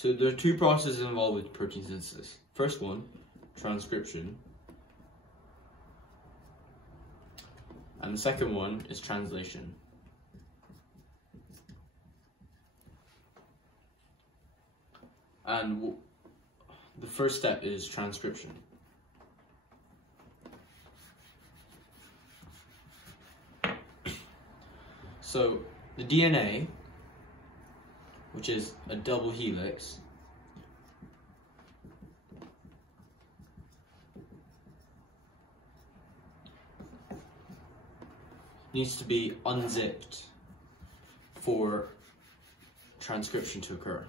So there are two processes involved with protein synthesis. First one, transcription. And the second one is translation. And the first step is transcription. So the DNA, which is a double helix, needs to be unzipped for transcription to occur.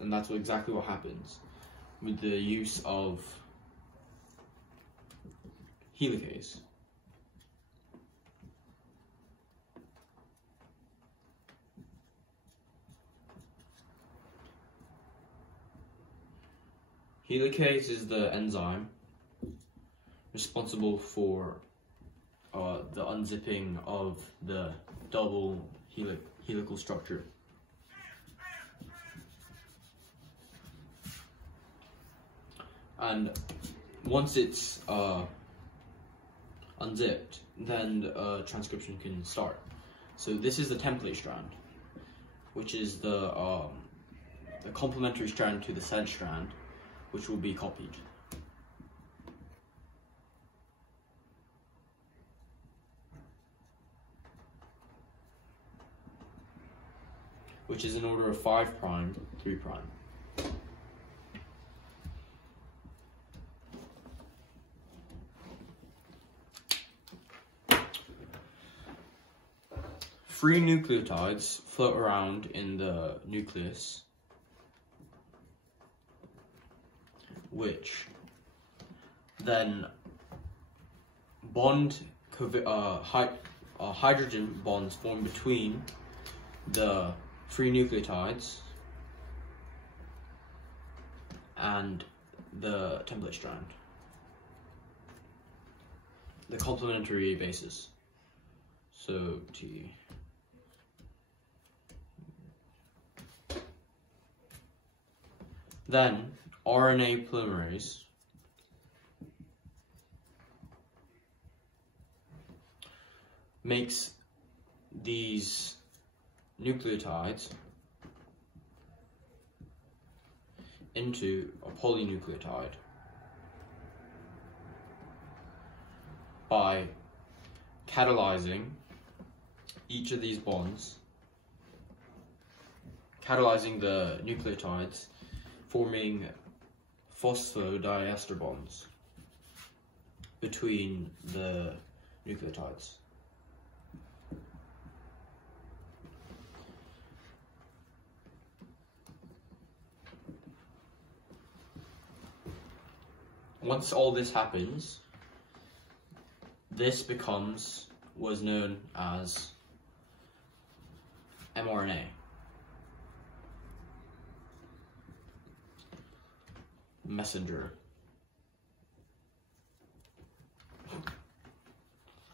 And that's exactly what happens with the use of helicase. Helicase is the enzyme responsible for the unzipping of the double helical structure. And once it's unzipped, then transcription can start. So this is the template strand, which is the complementary strand to the said strand, which will be copied. Which is in order of 5', 3'. Free nucleotides float around in the nucleus, which then hydrogen bonds form between the free nucleotides and the template strand, the complementary bases. So T. Then RNA polymerase makes these nucleotides into a polynucleotide by catalyzing each of these bonds, catalyzing the nucleotides, forming phosphodiester bonds between the nucleotides. Once all this happens, this was known as mRNA. Messenger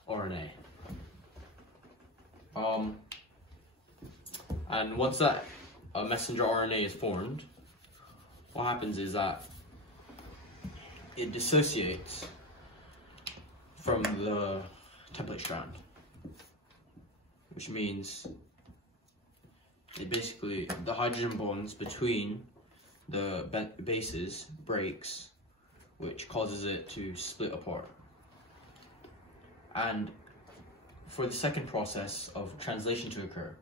RNA. And once that messenger RNA is formed, what happens is that it dissociates from the template strand, which means the hydrogen bonds between the bases breaks, which causes it to split apart. And for the second process of translation to occur,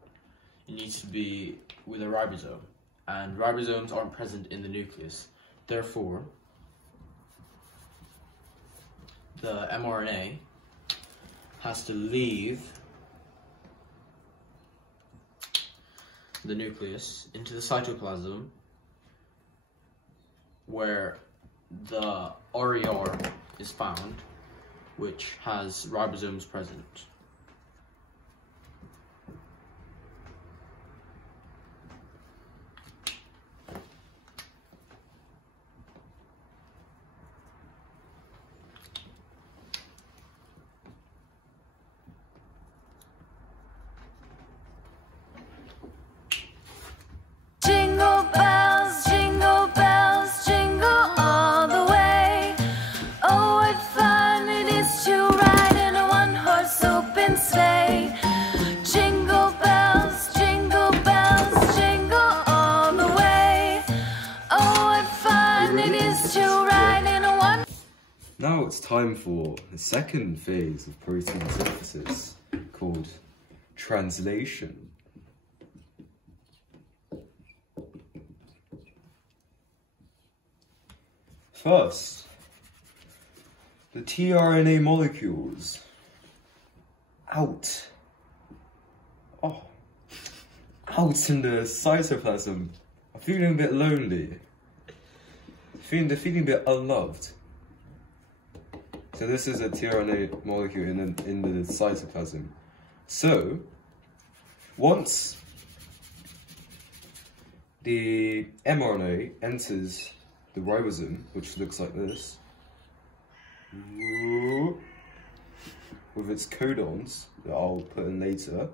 it needs to be with a ribosome, and ribosomes aren't present in the nucleus. Therefore, the mRNA has to leave the nucleus into the cytoplasm, where the RER is found, which has ribosomes present. it's time for the second phase of protein synthesis, called translation. First, the tRNA molecules out in the cytoplasm are feeling a bit lonely. They're feeling a bit unloved. So this is a tRNA molecule in the cytoplasm. So once the mRNA enters the ribosome, which looks like this, with its codons that I'll put in later,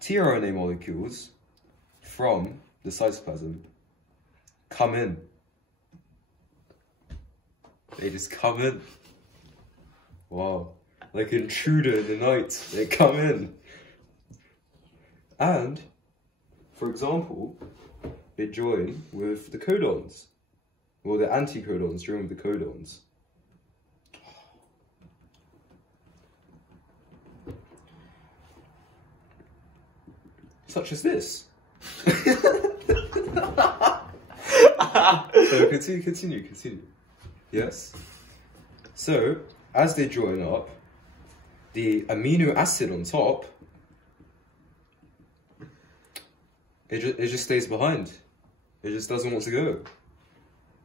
tRNA molecules from the cytoplasm come in. They just come in. Wow. Like an intruder in the night, they come in. And, for example, they join with the codons. Well, the anticodons join with the codons. Such as this. So continue. Yes. So, as they join up, the amino acid on top, it just stays behind. It just doesn't want to go.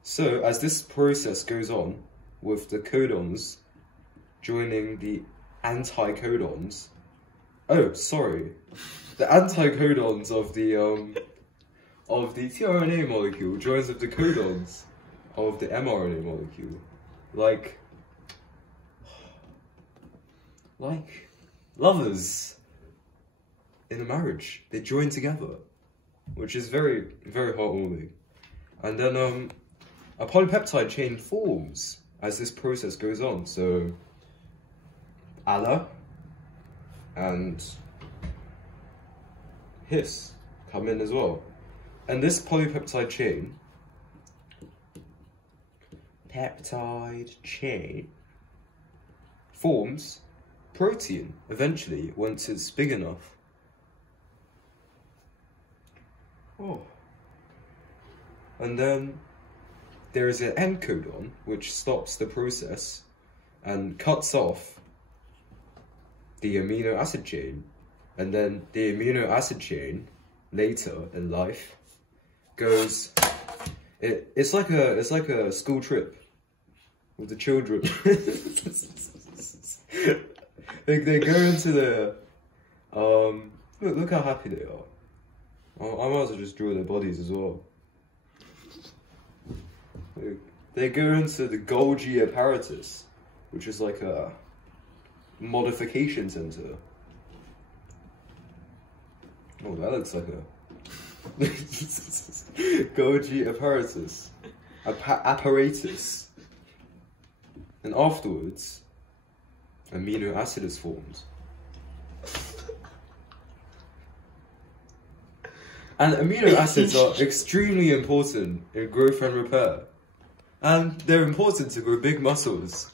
So, as this process goes on, with the codons joining the anticodons, the anticodons of the tRNA molecule joins with the codons of the mRNA molecule, like lovers in a marriage. They join together, which is very, very heartwarming. And then a polypeptide chain forms as this process goes on. So ALA and HIS come in as well. And this polypeptide chain, forms protein eventually once it's big enough. And then there is an end codon which stops the process and cuts off the amino acid chain. And then the amino acid chain later in life goes, it's like a school trip with the children. they go into the look how happy they are. I might as well just draw their bodies as well. They go into the Golgi apparatus, which is like a modification center. Oh, that looks like a Golgi apparatus. Apparatus. And afterwards, amino acid is formed. And amino acids are extremely important in growth and repair. And they're important to grow big muscles.